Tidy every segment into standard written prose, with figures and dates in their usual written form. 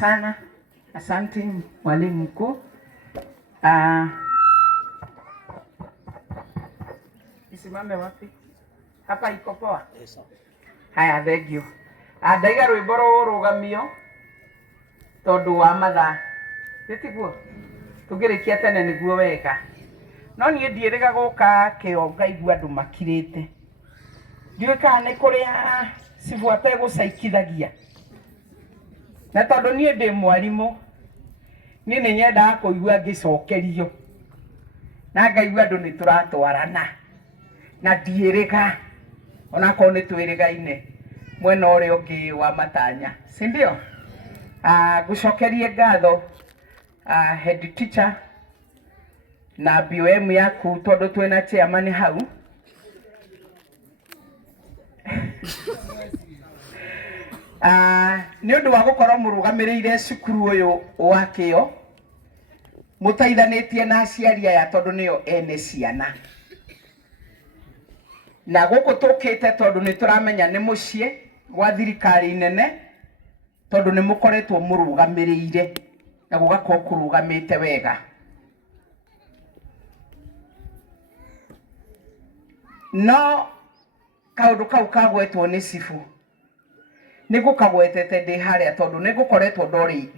sana. Asante mwalimu mkuu. Isimame wapi? Hapa iko poa? Yes. Haya, thank you. Ndaiga rwimbo rugamio tondu wa mathaa. Gitiguo tungirikia tene niguo wega. No nie ndieriga guka kio ngaigua andu makirite. Ndiwe kana ni kuria cibuate gucaikithagia. Na tondu nie ndi mwarimu nie ni nyenda kuigua ngicokerio. Na ngaigua andu ni turatwarana. Na ndieriga ona ko ni twirigaine mwena uri ungi wa matanya. Si ndio? Gucokerie ngatho head teacher na BOM yaku tondu twina chairman hau. Ni undu wa gukorwo murugamirire cukuru uyu wakio mutaithanitie na aciari aya tondu niyo ene ciana. Na guku tukite tondu ni turamenya ni mucii gwa thirikari nene tondu ni mukoretwo murugamirire na gugakorwo kurugamite wega. No kaundu kau kagwetwo ni cibu nigukagwetete ndi haria tondu nigukoretwo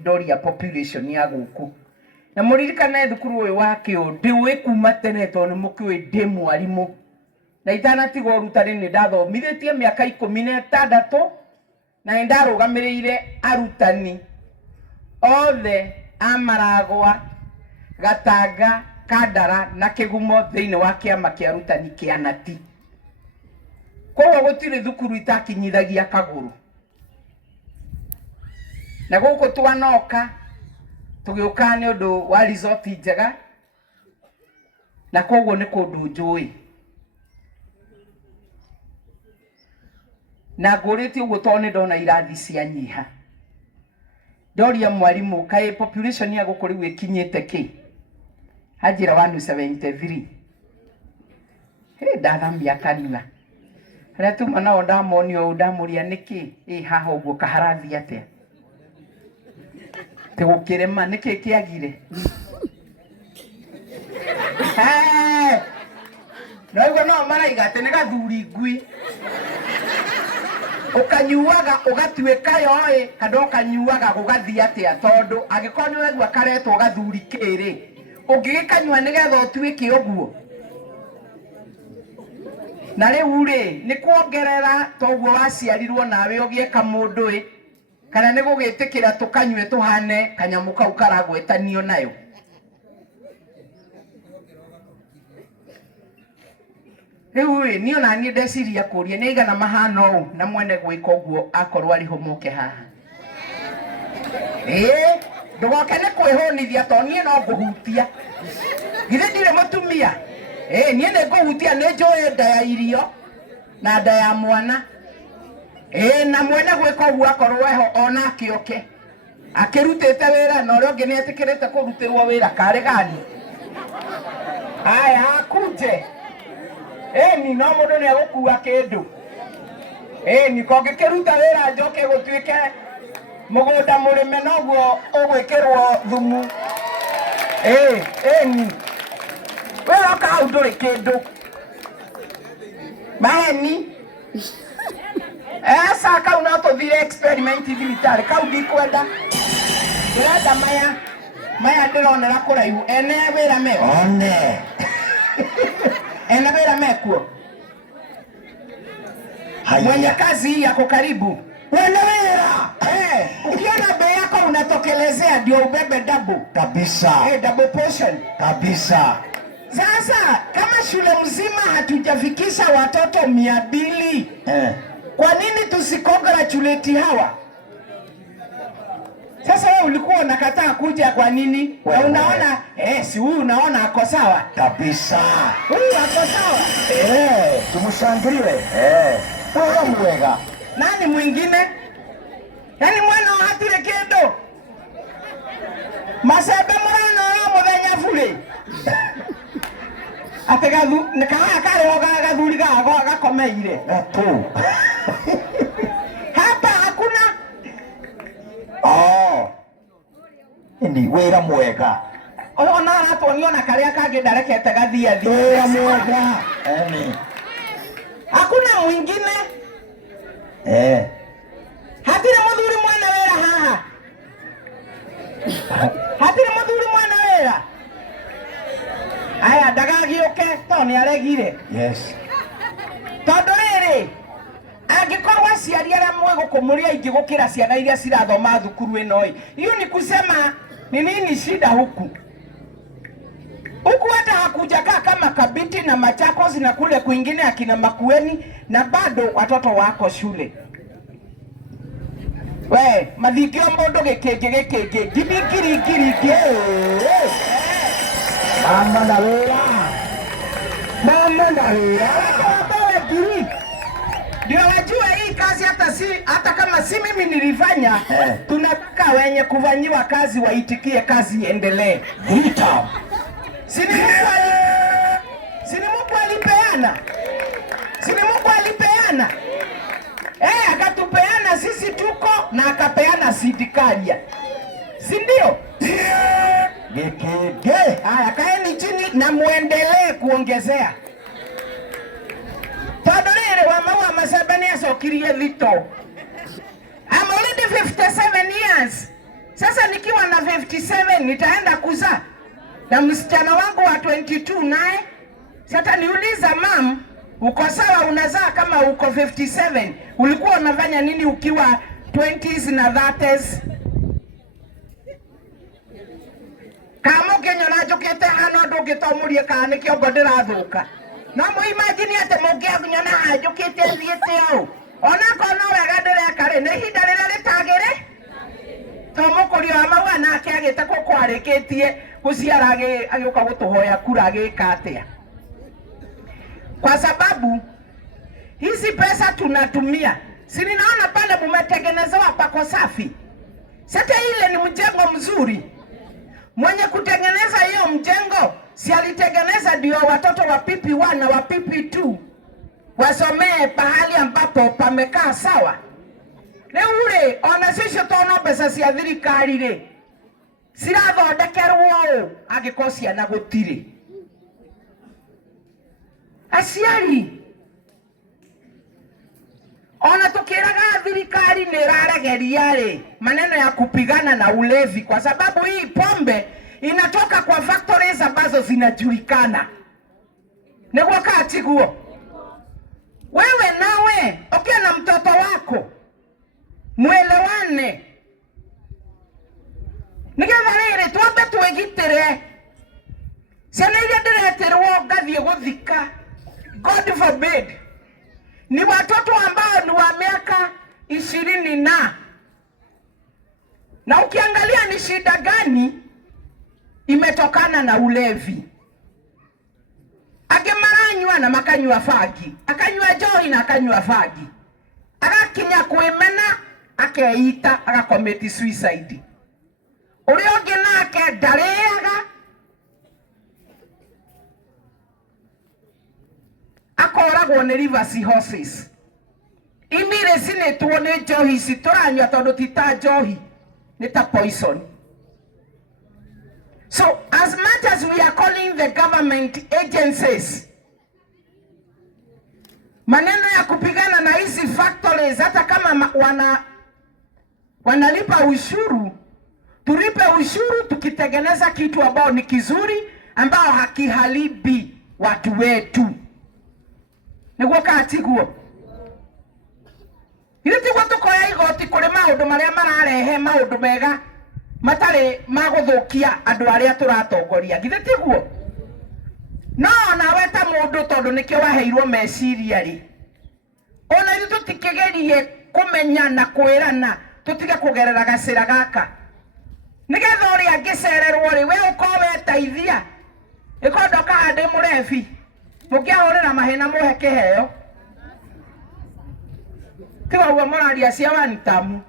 ndoria population ya guku. Na muririkane thukuru uyu wakio ndiwe kuma tene tondu mukiwe ndi mwarimu. Na itanatigwo rutani ni ndathomithitie miaka 16 na ndarugamirire arutani othe amaragwa Gatanga, Kandara na Kigumo thiini wa kiama kia arutani kia Nati. Koguo gutire thukuru itakinyithagia kaguru. Na guku twanoka tugiuka ni undu wa resort njega na koguo ni kundu njui. Na nguriti uguo tone ndona irathi cia nyiha. Ndoria mwarimu kai population ya guku riu ikinyite ki? Hajira 173. Ndathambia kanua. Haria tuma nao ndamonio ndamuria niki haha uguo kaharathi atia. Tegukirema niki kiagire. No igo no maraiga ati ni gathuri ngui. Ukanyuaga ugatuika yoe kana ukanyuaga gugathia atia tondu agikorwo ni wegua karetwo gathuri kiri ungigikanyua nigetha utuike uguo. Na riu ri ni kuongerera toguo waciarirwo nawe ugie kamundu kana ni gugitikira tukanyue tuhane kanyamu kau karagwetanio nayo. Riu ni ona ni ndeciria kuria ni igana mahana u na mwene gwika uguo akorwo ari homoke haha. Ndugoke ni kwihonithia to nie no nguhutia. Githe ndire mutumia. Nie ne nguhutia ni njoe nda ya irio na nda ya mwana. Na mwene gwika uguo akorwo eho ona akioke. Akirutite wira na uria ungi ni etikirite kurutirwo wira kari gani. Aya akuje. Ni no mundu ni agukua kindu. Ni ko ngikiruta wira njoke gutuike mugunda murime noguo ugwikirwo thumu. Ni wira ka hau nduri kindu. Maheni. Saka una tuthire experiment thibitari kau ndikwenda. Ndĩrenda maya ndironera kuraihu ene wira me. One. Ena wira mekuo. Mwenye kazi yako karibu. Wena wira. Ukiona bei yako unatokelezea ndio ubebe double. Kabisa. Double portion. Kabisa. Sasa kama shule mzima hatujafikisha watoto 200. Kwa nini tusikongratulate hawa? Sasa wewe ulikuwa unakataa kuja kwa nini? Na unaona si huyu unaona ako sawa? Kabisa. Huyu ako sawa? Tumushangilie. Wewe mwega. Nani mwingine? Yaani mwana wa hatire kendo. Masebe murano ya muthenya fule. Ategathu nikaha kare gathuri gakomeire. Tu. Hapa hakuna eni wira mwega ona aratuonio na karia kage ndarekete gathia thi wira mwega eni hakuna mwingine hatire muthuri mwana wera haha hatire muthuri mwana wera aya ndagagioke to ni aregire yes tondu riri angikorwo aciari aria mwego kumuria ingi gukira ciana iria cirathoma thukuru ino hiyo ni kusema ni nini shida huku hata hakuja kama Kabiti na Machakos na kule kwingine akina Makueni na bado watoto wako shule. We mathikio mbondo gikenge gibikiri mama ndawira ndio wajua hii kazi hata kama si mimi nilifanya tunataka wenye kufanyiwa kazi waitikie kazi iendelee. Vita Sini Mungu alipeana. Akatupeana sisi tuko na akapeana Sidikaria. Si ndio? Gekege. Haya kaeni chini na muendelee kuongezea. Tadorere wa maua masabani asokirie vito. I'm already 57 years. Sasa nikiwa na 57 nitaenda kuzaa. Na msichana wangu wa 22 naye sasa niuliza mam, uko sawa unazaa kama uko 57? Ulikuwa unafanya nini ukiwa 20s na 30s? Kama ukinyona jukete hano ndungitomurie kana ni kiongo ndirathuka. No mu imagine ate mungianyona hajukite thiete au. Ona kono wega ndireka ri ni hinda rira ritagire. Tomukurio amawa nake agite kukwarikitie kuciarage agioka gutuhoya kura gikatia. Kwa sababu hizi pesa tunatumia. Si ninaona pale mumetengenezewa pako safi. Sasa ile ni mjengo mzuri. Mwenye kutengeneza hiyo mjengo si alitengeneza ndio watoto wa PP1 na wa PP2 wasomee pahali ambapo pamekaa sawa. Leo ule ona sisi tono pesa cia thirikari ri cirathondekerwo agikosia na gutire aciari ona tukiraga thirikari ni raregeria ri maneno ya kupigana na ulevi, kwa sababu hii pombe inatoka kwa factories ambazo zinajulikana. Niguo katiguo wewe nawe ukiwa na mtoto wako mwelewane. Nigetha riri twambe twigitire ciana iria ndireterwo ngathie guthika, God forbid, ni watoto ambao ni wa miaka 20 na ukiangalia ni shida gani imetokana na ulevi. Agemaranywa na makanywa fagi, akanywa johi na akanywa fagi, agakinya kwimena akeita agacommit suicide. Uri ongi nake ndariaga akoragwo ni liver cirrhosis. Imire cinitwo ni njohi cituranywa tondu tita njohi ni ta poison. So as much as we are calling the government agencies maneno ya kupigana na hizi factories, hata kama wanalipa ushuru, tulipe ushuru tukitengeneza kitu ambao ni kizuri, ambao hakiharibi watu wetu. Niguo katiguo ile tiguo tukoya igoti kuri maundu maria mararehe maundu mega matari maguthukia andu aria turatongoria. Githe tiguo no nawe ta mundu tondu nikio waheirwo meciria ri ona ithu tutikigerie kumenya na kwirana tutige kugerera gacira gaka nigetha uria ngicererwo ri we ukowe taithia ikondoka ande murefi mukiahurira mahina muhe kiheo tiwa moraria cia wanitamu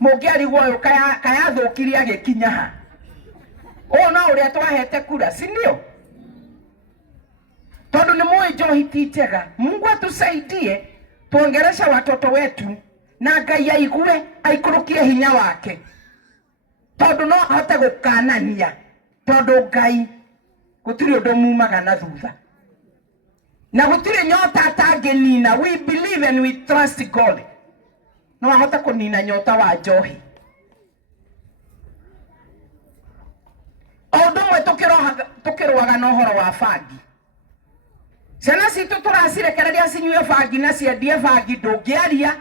mugiarigwo uyu kaya thukiria gikinya ha ona uria twahete kura, si ndio? Tondu ni moyo njohi ti njega. Mungu atusaidie tuongeresha watoto wetu na Ngai aigue aikurukie hinya wake. tondu no ahote gukanania tondu Ngai gutiri undu mumaga na thutha na gutiri nyota atanginina. We believe and we trust God. No ahote kunina nyota wa njohi. Ondo mwe tukirwaga no horo wa bangi. Ciana citu turacirekereria cinyue bangi na ciendie bangi ndungiaria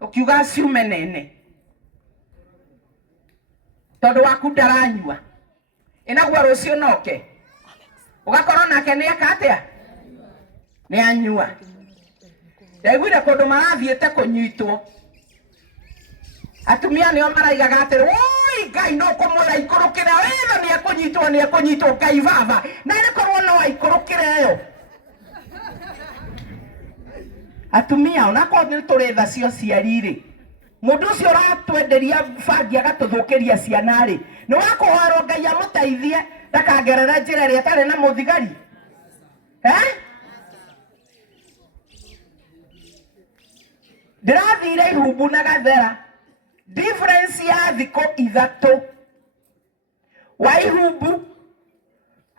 ukiuga ciume nene tondu waku ndaranyua inagua rucio noke ugakorwo nake ni akatia ni anyua. Ndaiguire kundu marathiete kunyitwo atumia nio maraigaga atiri oi Ngai no kumura ikurukira wetha ni akunyitwo Ngai baba na ni korwo no ikurukira yo. Atumia ona ko ni turetha cio ciarire mundu ucio ratwenderia bangi agatuthukiria ciana ri ni wakuhoro Ngai amutaithie ndakagerera njira ria tare na muthigari ndirathire ihumbu na gathera difference ya thiko ithatu wa ihumbu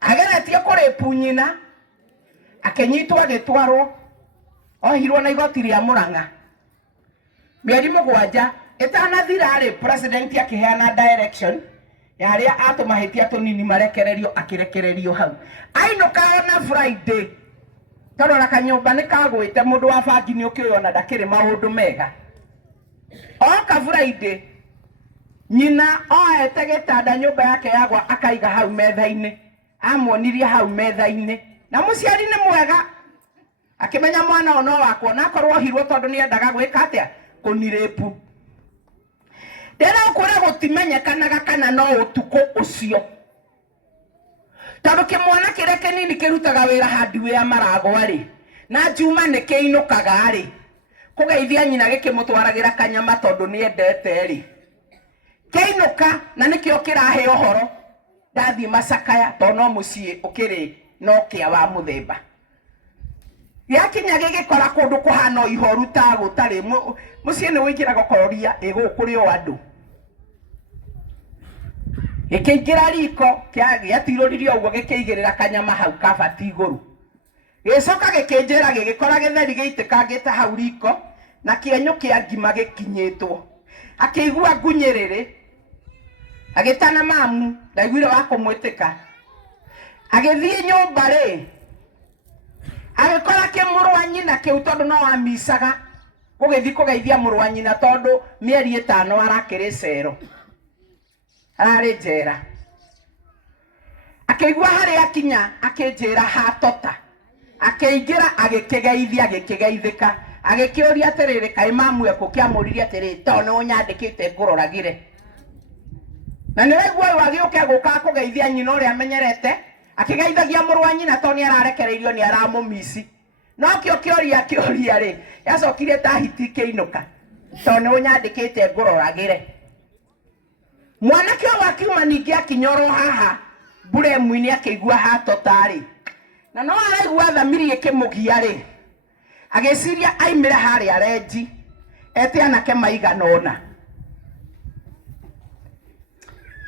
ageretie kuripu nyina akenyitwo agitwarwo ohirwo na igoti ria Murang'a mieri mugwanja itanathira ri president akiheana direction ya ria atumahitia tunini marekererio akirekererio hau ainuka na Friday torora kanyumba ni kagwite mundu wa bangi ni ukiona ndakiri maundu mega oka Friday nyina oete gitanda nyumba yake yagwa akaiga hau metha-ini amuonirie hau metha-ini na muciari ni mwega akimenya mwana ono wakwa na korwo hirwo tondu ni endaga gwika atia kunirepu ndera ukura gutimenyekanaga kana no utuko ucio tondu kimwana kire kinini kirutaga wira handi ya maragwa ri na Juma ni kiinukaga ri kugeithia nyina gikimutwaragira kanyama tondu ni endete ri kiinuka na nikio kirahe ohoro ndathi Macakaya tono mucii ukiri no kia wa muthemba yakinya gigikora kundu kuhana ihoru ta gutari mucii ni wingira gokororia igukuri o andu gikingira riko giatiruririo uguo gikiigirira kanyama hau kabati iguru gicoka gikinjira gigikora githeri giitikangite hau riko na kienyu kia ngima gikinyitwo akigua ngunyiriri agitana mamu ndaiguire wa kumwitika agithie nyumba ri agikora kimurwa nyina kiu tondu no amicaga kugithi kugeithia murwa nyina tondu mieri 5 arakiri cero arari njera akigua hari akinya akinjira hatota akingira agikigeithika agikiuria atiriri kai mamu eko kiamuriria atiri tono nyandikite nguroragire na niregwa wagiuke guka kugeithia nyina uri amenyerete akigeithagia murwa nyina toni ararekereirio ni aramumisi no kio kioria ri yacokire ta hiti kiinuka tono nyandikite nguroragire mwanake wakiuma ningi akinyoro haha bure mwini akigua hatotari na no araigua thamiri ikimugia ri ageciria aimira hari arenji ete anake maiganona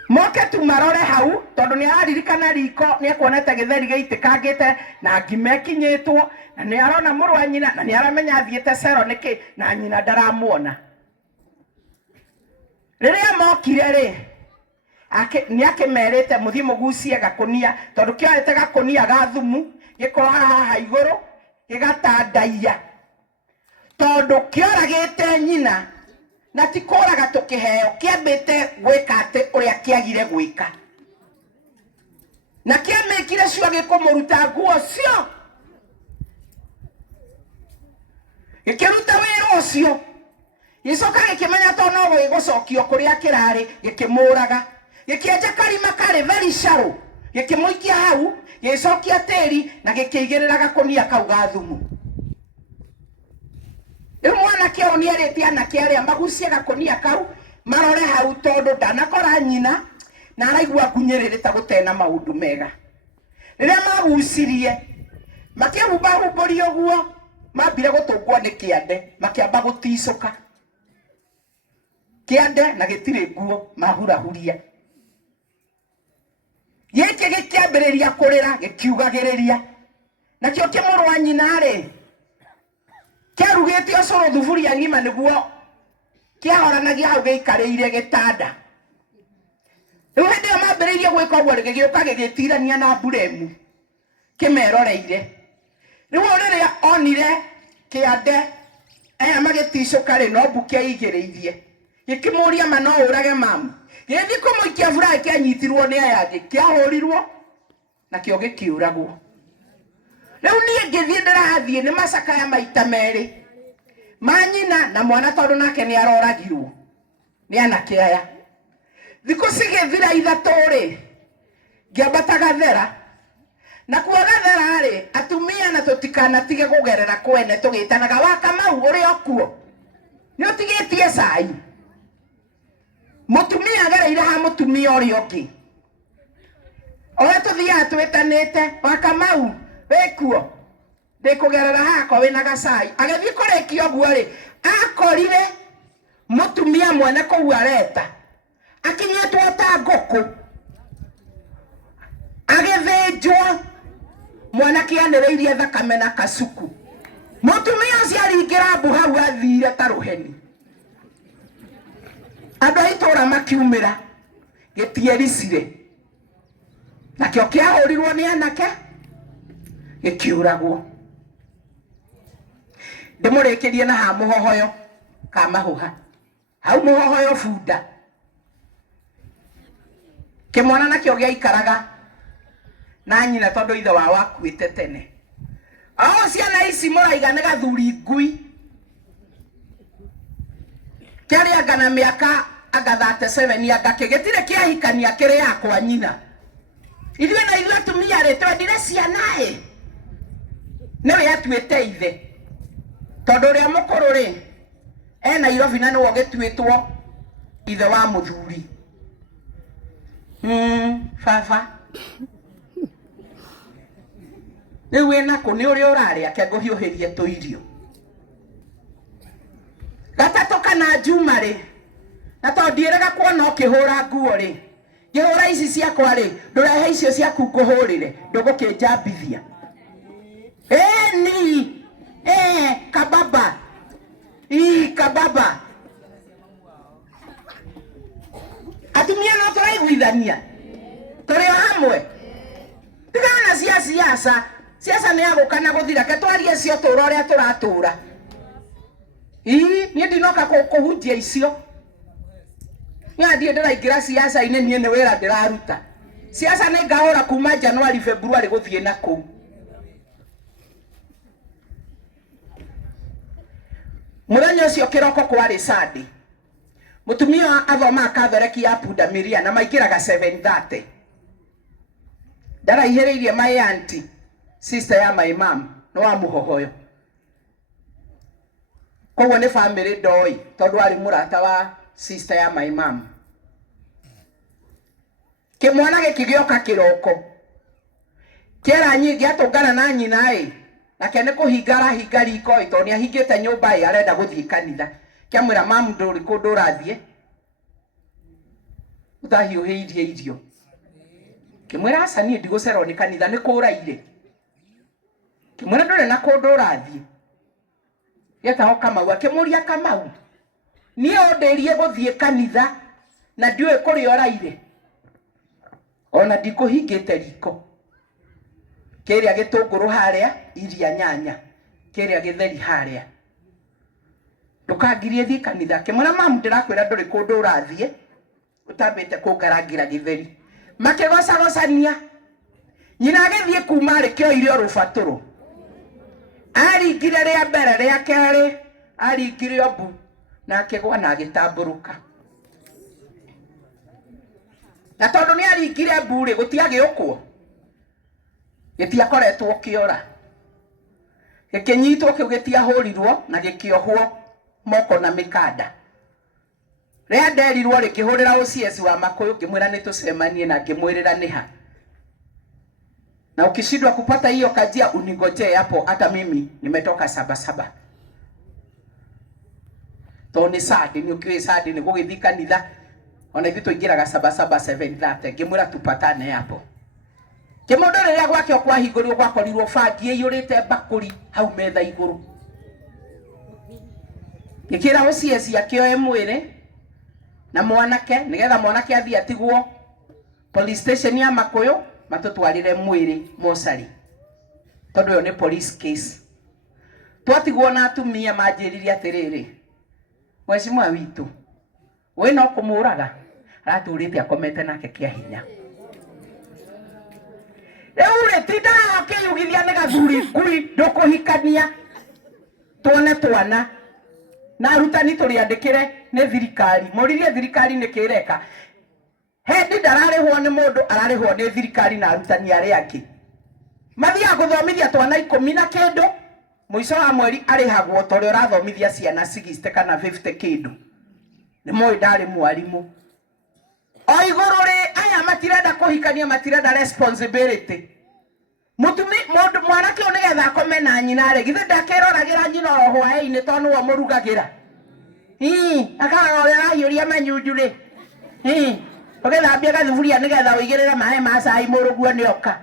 moke tu marore hau tondu ni araririkana riko ni akuonete githeri giitikangite na ngima kinyitwo na ni arona murwa nyina na ni aramenya athiete cero niki na nyina ndaramuona riria mokire ri ni akimerete muthie mugucie gakunia tondu kiarete gakunia ga thumu gikoha haha iguru gigatandaia tondu kioragite nyina na tikoraga tukiheo kiambite gwika ati uria kiagire gwika na kiamekire cio gikumuruta nguo cio gikiruta wira ucio gicoka gikimenya to no gwigucokio kuria kirari gikimuraga gikienja karima kari very shallow gikimuikia hau gicokia tiri na gikiigirira gakunia kau ga thumu mwana kio ni erete anake aria magucie gakunia kau marore hau tondu ndanakora nyina na araigua ngunyiriri ta gutena maundu mega riria magucirie makiahumba humburio guo mambire gutungwo ni kiande makiamba guticoka kiande na gitire nguo mahurahuria Gĩkĩ gĩkĩambĩrĩria kũrĩra gĩkiugagĩrĩria. Nakĩo kĩmũrũ nyina rĩ kĩarugĩte ũcũrũ thuburia ng'ima nĩguo kĩahoranagia hau gĩikarĩire gĩtanda. Rĩu hĩndĩ ĩyo mambĩrĩirie gwĩka ũguo gĩgĩũka gĩgĩtirania na buremu kĩmeroreire. Rĩu rĩrĩa onire kĩande aya magĩticũka rĩ no mbuke igĩrĩirie gĩkĩmũria ma no ũrage mamu. Gĩthi kũmũikia furahi kĩanyitirwo nĩ aya angĩ kĩahũrirwo na kĩo gĩkĩũragwo. Rĩu niĩ ngĩthiĩ ndĩrathiĩ nĩ macakaya maita merĩ ma nyina na mwana tondũ nake nĩ aroragirwo nĩ anake aya. Thikũ cigĩthira ithatũ rĩ ngĩambata Gathera. Na kuo Gathera rĩ atumia na tũtikanatige kũgerera kwene tũgĩtanaga wa Kamau ũrĩ okuo nĩ ũtigĩtie cai. Mũtumia agereire ha mũtumia ũrĩa ũngĩ ũrĩa tũthiaga twĩtanĩte wa Kamau wĩkuo ndĩkũgerera hako wĩna gacai. Agĩthiĩ kũrĩkia ũguo rĩ akorire mũtumia mwene kũu areta akinyĩtwo ta ngũkũ agĩthĩnjwo mwana kĩanĩrĩirie thakame na kacuku. Mũtumia ũcio aringĩra mbu hau athire ta rũheni. Andũ a itũũra makiumĩra gĩtiericire nakĩo kĩahũrirwo nĩ anake gĩkiũragwo. Ndĩmũrĩkĩrie na ha mũhohoyo ka mahũha hau mũhohoyo bunda. Kĩmwana nakĩo gĩaikaraga na nyina tondũ ithe wao akuĩte tene. Ciana ici mũraiga nĩ gathuri ngui kĩarĩ anga na mĩaka anga 37 anga gĩtirĩ kĩahikania kĩrĩ yakwa nyina. Ithuĩ na ithuĩ atumia rĩ twendire ciana ĩ nĩwe atuĩte ithe tondũ ũrĩa mũkũrũ rĩ Nairobi na nĩwe gĩtuĩtwo ithe wa mũthuri. Baba rĩu wĩna kũ nĩ ũrĩa ũrarĩa ke ngũhiũhĩrie tũirio. Gatatũ kana Juma rĩ na tondũ ndiĩrĩga kuona ũkĩhũra nguo rĩ ngĩhũra ici ciakwa rĩ ndũrehe icio ciaku ngũhũrĩre ndũgũkĩnjambithia. Ni kababa kababa atumia no tũraiguithania tũrĩ o hamwe. Tigana cia siasa nĩ agũkana gũthira ke twarie cio tũũra ũrĩa tũratũũra. Niĩ ndinoka kũhunjia icio. Nĩathiĩ ndĩraingĩra siasa-inĩ niĩ nĩ wĩra ndĩraruta. Siasa nĩ ngahũra kuma Januari Februari gũthiĩ na kũu. Mũthenya ũcio kĩroko kwarĩ Sunday. Mũtumia athomaga Katholeki ya Punda Miria na maingĩraga 7:30. Ndaraihĩrĩirie my auntie sister ya my mom no wa mũhohoyo. Koguo nĩ family ndoi tondũ arĩ mũrata wa sister ya my mom. Kĩmwana gĩkĩgĩoka kĩroko kĩera nyingĩ atũngana na nyina ĩ nake nĩ kũhingara hinga riko ito nĩ ahingĩte nyũmba ĩ arenda gũthiĩ kanitha. Kĩamwĩra mamu ndũrĩ kũndũ ũrathiĩ ũtahiũhĩirie irio. Kĩmwĩra aca niĩ ndigũcerwo nĩ kanitha nĩ kũraire. Kĩmwĩra ndũrĩ na kũndũ ũrathiĩ. Gĩetaho Kamau akĩmũria Kamau niĩ ũndĩrie gũthiĩ kanitha na ndiũĩ kũrĩa ũraire. Ona ndikũhingĩte riko. Kĩrĩa gĩtũngũrũ harĩa iria nyanya kĩrĩa gĩtheri harĩa. Ndũkangirie thiĩ kanitha. Kĩmwĩra mamu ndĩrakwĩra ndũrĩ kũndũ ũrathiĩ ũtambĩte kũngarangira gĩtheri. Makĩgocagocania. Nyina agĩthiĩ kuma rĩ kĩoire o rũbatũrũ. Aringire rĩa mbere rĩa kerĩ aringire o mbu na akĩgwa na agĩtambũrũka. Na tondũ nĩ aringire mbu rĩ gũtiagĩũkwo. Gĩtiakoretwo kĩora. Gĩkĩnyitwo kĩu gĩtiahũrirwo na gĩkĩohwo moko na mĩkanda. Rĩa nderirwo rĩkĩhũrĩra OCS wa Makũyũ ngĩmwĩra nĩ tũcemanie na ngĩmwĩrĩra nĩ ha. Na ukishindwa kupata hiyo kajia unigojee hapo hata mimi nimetoka Sabasaba. Toni sadi ni ukiwe sadi ni gũgĩthii kanitha ona ithuĩ tũingĩraga Sabasaba 7:30 ngĩmwĩra tupatane hapo. Kimondo riria gwake kwa hingũrio gwakorirwo bangi ĩiyũrĩte bakũri hau metha igũrũ. Gĩkĩra OCS akĩoe mwĩrĩ na mwanake nigetha mwanake athie atigwo police station ya Makuyu matutwarire mwĩrĩ mocarĩ. Tondu yo ni police case. Twatigwo na atumia manjĩririe atĩrĩrĩ, mheshimiwa witũ we no kũmũraga aratũrĩte akomete nake kĩa hinya. Eure tinda akĩyugithia nĩ gathuri ngui ndũkũhikania tuone twana na arutani tũrĩandĩkĩre nĩ thirikari. Mũririe thirikari nĩ kĩreka. Hendi ndararĩhwo nĩ mũndũ, ararĩhwo nĩ thirikari na arutani arĩa angĩ. Mathiaga gũthomithia twana 10 na kĩndũ, mũico wa mweri arĩhagwo tondũ ũrathomithia ciana 60 kana 50 kĩndũ. Nĩ mũĩ ndarĩ mwarimũ. O igũrũ rĩ aya matirenda kũhikania, matirenda responsibility. Mũndũ mwanake ũyũ nĩgetha akome na nyina rĩ, githĩ ndakĩroragĩra nyina o hwaĩ-inĩ tondũ nĩwe mũrugagĩra. Akaga ũrĩa arahĩũria manyunju rĩ. Ũgĩthambia gathuburia nĩgetha ũigĩrĩre maĩ ma cai mũrũguo nĩoka.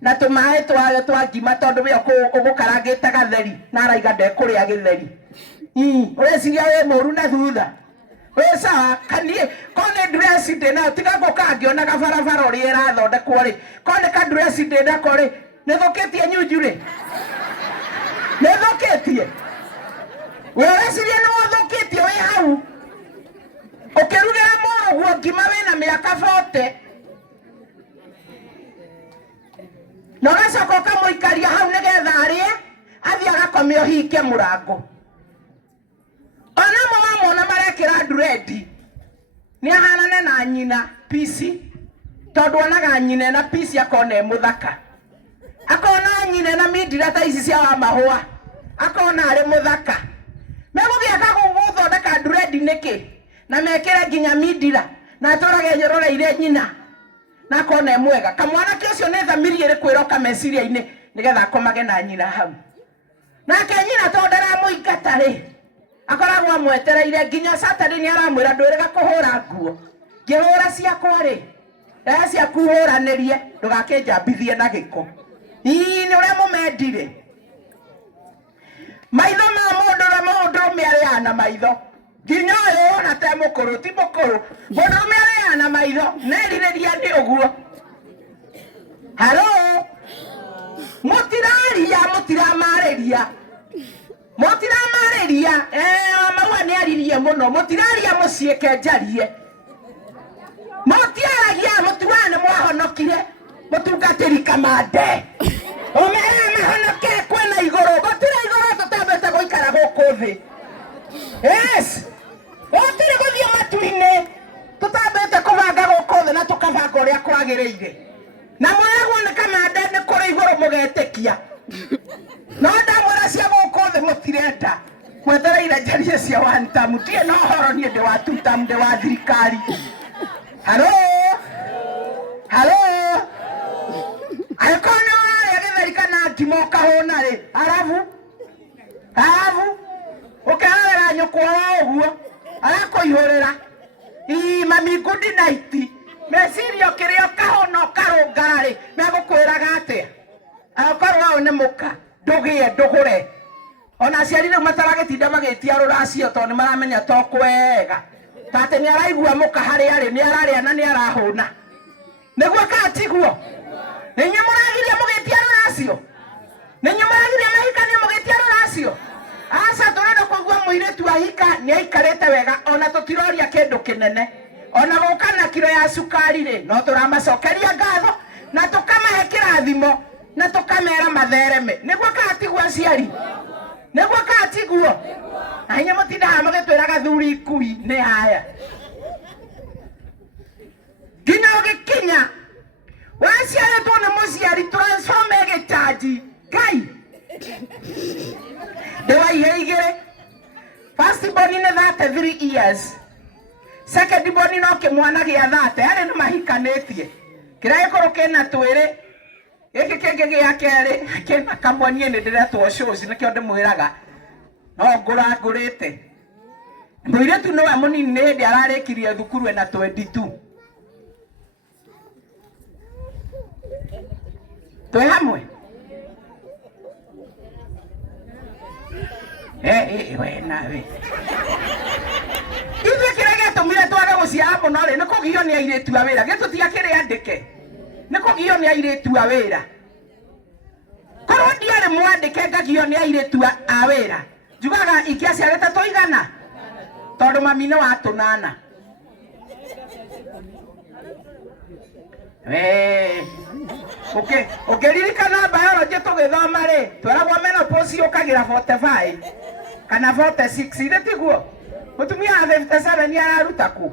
Na tũmaĩ twa ngima tondũ we ũgũkarangĩte gatheri na araiga ndekũrĩa gĩtheri. Ũreciria wĩ mũru na thutha. We sawa kanie kone dress ndena tiga gũka ngĩona gabarabara ũrĩa ĩrathondekwo rĩ, kone ka dress ndena kore nĩthũkĩtie nyunju rĩ. Nĩthũkĩtie. We ũreciria nĩ ũthũkĩtie wĩ hau. Ũkĩrugĩra mũrũguo ngima wĩna mĩaka 40. Na ũgacoka ũkamũikaria hau nĩgetha arĩe athiĩ agakome ũhinge mũrango. Ona mwana marekĩra nduredi nĩ ahanane na nyina PC tondũ onaga nyina na PC akona mũthaka. Akona nyina na mindira ta ici cia wa mahũa. Akona arĩ mũthaka. Megũgĩaka gũthondeka nduredi nĩkĩ? Na mekĩra nginya mindira na atũrage nyororeire nyina. Na akona mwega. Kamwanake ũcio nĩ thamiri ĩrĩ kwĩroka meciria-inĩ nĩgetha akomage na nyina hau. Nake nyina tondũ ndaramũingata rĩ, akoragwo amwetereire nginya Saturday nĩ aramwĩra ndwĩrĩga kũhũra nguo. Ngĩhũra ciakwa rĩ, ciaku hũranĩrie ndũgakĩnjambithie na gĩko. Nĩ ũrĩa mũmendire. Maitho ma mũndũ arĩaga na maitho. Nginya ũyũ ona te mũkũrũ ti mũkũrũ. Mũndũ arĩaga na maitho nerirĩria nĩ ũguo. Halo. Mũtiramarĩria. Maua nĩ aririe mũno. Mũtiraria mũciĩ kenjarie. Mũtiaragia mũtuaga nĩ mwahonokire. Mũtungatĩri Kamande. Ũmera mahonoke kwĩna igũrũ. Gũtirĩ igũrũ tũtambĩte gũikara gũkũ thĩ. Yes. Gũtirĩ gũthiĩ matu-inĩ. Tũtambĩte kũbanga gũkũ thĩ na tũkabanga ũrĩa kwagĩrĩire. Na mwagwo nĩ Kamande nĩ kũrĩ igũrũ mũgetĩkia. No ndamwĩra cia gũkũ thĩ mũtirenda. Mwetereire njarie cia one term. Ndirĩ na ũhoro niĩ ndĩ wa 2 term ndĩ wa thirikari. Halo. Angĩkorwo nĩ ũrarĩa gĩtheri kana ngima ũkahũna rĩ, arabu ũkĩrorera nyũkwa wa ũguo arakũihũrĩra. Mami good night. Meciria ũkĩrĩa ũkahũna ũkarũngara rĩ, megũkwĩraga atĩa? Angĩkorwo wao nĩ mũka ndũgĩe ndũgũre. Ona aciari rĩu mataragĩtinda magĩtia rũracio tondũ nĩ maramenya to kwega. Tatĩ nĩ araigua mũka harĩa arĩ, nĩ ararĩa na nĩ arahũna. Nĩguo katiguo. Nĩ inyuĩ mũragiria mũgĩtia rũracio. Nĩ inyuĩ mũragiria mahikania mũgĩtia rũracio. Aca tũrenda kũigua mũirĩtu ahika nĩ aikarĩte wega ona tũtiroria kĩndũ kĩnene. Ona gũka na kiro ya cukari rĩ, no tũramacokeria ngatho na tũkamahe kĩrathimo na tũkamera mathereme. Nĩguo katiguo aciari. Nĩguo katiguo. Na inyuĩ mũtindaga mũgĩtwĩraga thuri ikui nĩ haya. Nginya ũgĩkinya waciarĩtwo nĩ mũciari transforme gĩcanji. Ngai. Ndĩwaihe igĩrĩ. First born nĩ 33 years. Second born no kĩmwana gĩa 30. Arĩ nĩ mahikanĩtie. Kĩrĩa gĩkorwo kĩna twĩrĩ. Gĩkĩ kĩngĩ gĩa kerĩ kĩna kamwe niĩ nĩ ndĩretwo shows nĩkĩo ndĩmwĩraga. No ngũrĩte. Mũirĩtu nĩwe mũnini nĩ hĩndĩ ararĩkirie thukuru ena 22. Twe hamwe. We nawe. Ithuĩ kĩrĩa gĩatũmire twage gũciara mũno rĩ nĩ kũgio nĩ airĩtu a wĩra. Gĩtũtiakĩrĩ andĩke. Nĩ kũgio nĩ airĩtu a wĩra. Korwo ndiarĩ mwandĩke ngagio nĩ airĩtu a wĩra. Njugaga ingĩaciarĩte tũigana. Tondũ mami nĩ wa tũnana. Ũkĩririkana biology tũgĩthoma rĩ tweragwo menopause yũkagĩra 45 kana 46 irĩ tiguo mũtumia wa 57 nĩ araruta kũ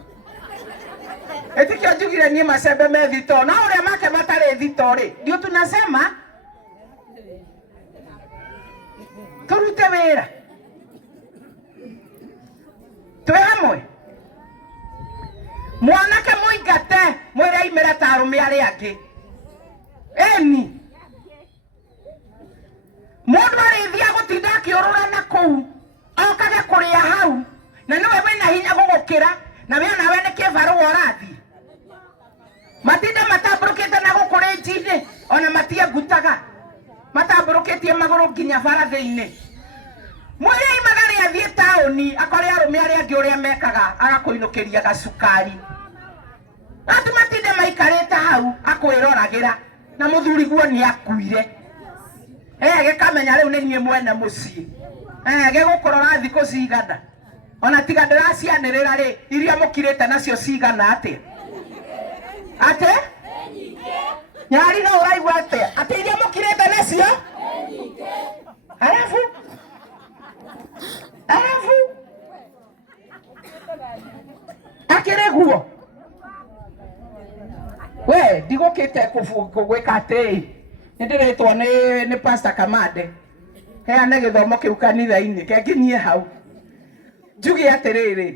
etikio njugire niĩ macembe me thito na ũrĩa make matarĩ thito rĩ ndio tunasema turute wĩra twĩ hamwe mwanake mũingate mwĩre aimĩre ta arũme arĩa angĩ eni mũndũ arĩthia gũtinda akĩũrũra na kũu okage kũrĩa hau na nĩwe wĩna hinya gũgũkĩra na wĩna nawe nĩ kĩbarũa ũrathiĩ matinde matambũrũkĩte na gũkũ rĩnji-inĩ ona matiengutaga matambũrũkĩtie magũrũ nginya barathĩ-inĩ mwĩre aimaga athiĩ taũni akore arũme arĩa angĩ ũrĩa mekaga agakũinũkĩria gacukari ati matinde maikarĩte hau akwĩroragĩra na mũthuri guo nĩ akuire gĩkamenya rĩu nĩ niĩ mwene mũciĩ gĩgũkũrora thikũ cigana ona tiga ndĩracianĩrĩra rĩ iria mũkirĩte nacio cigana atĩa atĩ nyari no ũraigua atĩa atĩ iria mũkirĩte nacio arabu akĩrĩ guo we ndigũkĩte kũgwĩka atĩ nĩndĩrĩtwo nĩ Pastor Kamande heane gĩthomo kĩu kanitha-inĩ kengĩnyie hau njuge atĩrĩrĩ